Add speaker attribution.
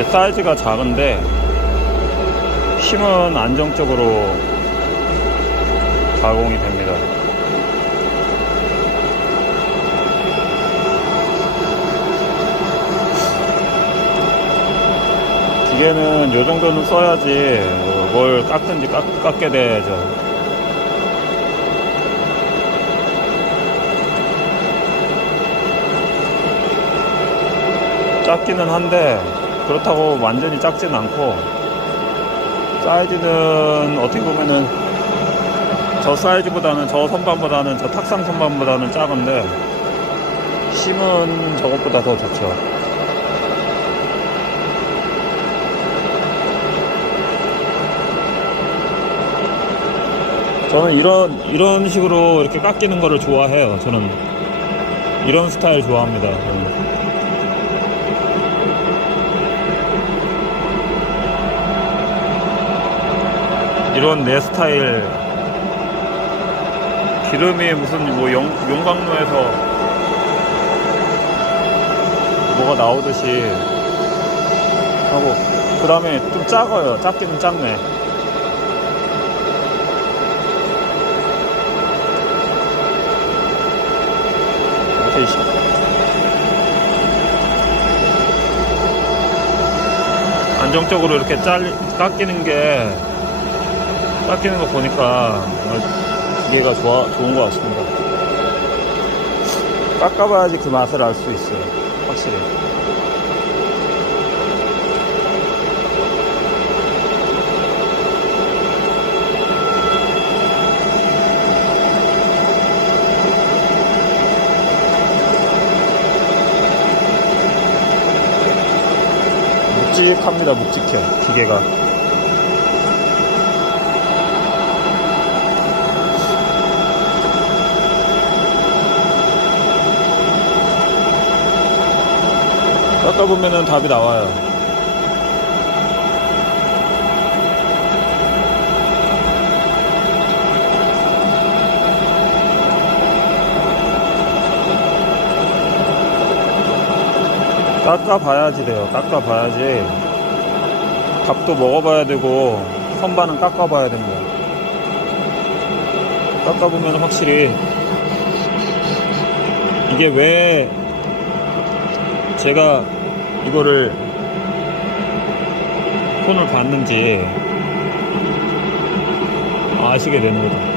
Speaker 1: 이게 사이즈가 작은데 힘은 안정적으로 가공이 됩니다. 기계는 요 정도는 써야지 뭘 깎든지 깎, 깎게 돼야죠. 작기는 한데 그렇다고 완전히 작진 않고 사이즈는 어떻게 보면은 저 사이즈보다는 저 선반보다는 저 탁상 선반보다는 작은데 힘은 저것보다 더 좋죠. 저는 이런 이런 식으로 이렇게 깎이는 거를 좋아해요. 저는 이런 스타일 좋아합니다. 저는. 이런 내 스타일. 기름이 무슨 뭐 용, 용광로에서 뭐가 나오듯이 하고 그 다음에 좀 작아요. 작기는 작네. 안정적으로 이렇게 잘 깎이는 게 깎이는 거 보니까 어, 기계가 좋아, 좋은 것 같습니다. 깎아봐야지 그 맛을 알 수 있어요. 확실히. 묵직합니다, 묵직해, 기계가. 깎아 보면은 답이 나와요. 깎아 봐야지 돼요. 깎아 봐야지. 밥도 먹어봐야 되고, 선반은 깎아 봐야 됩니다. 깎아 보면 확실히, 이게 왜 제가 이거를 손을 봤는지 아시게 되는 거죠.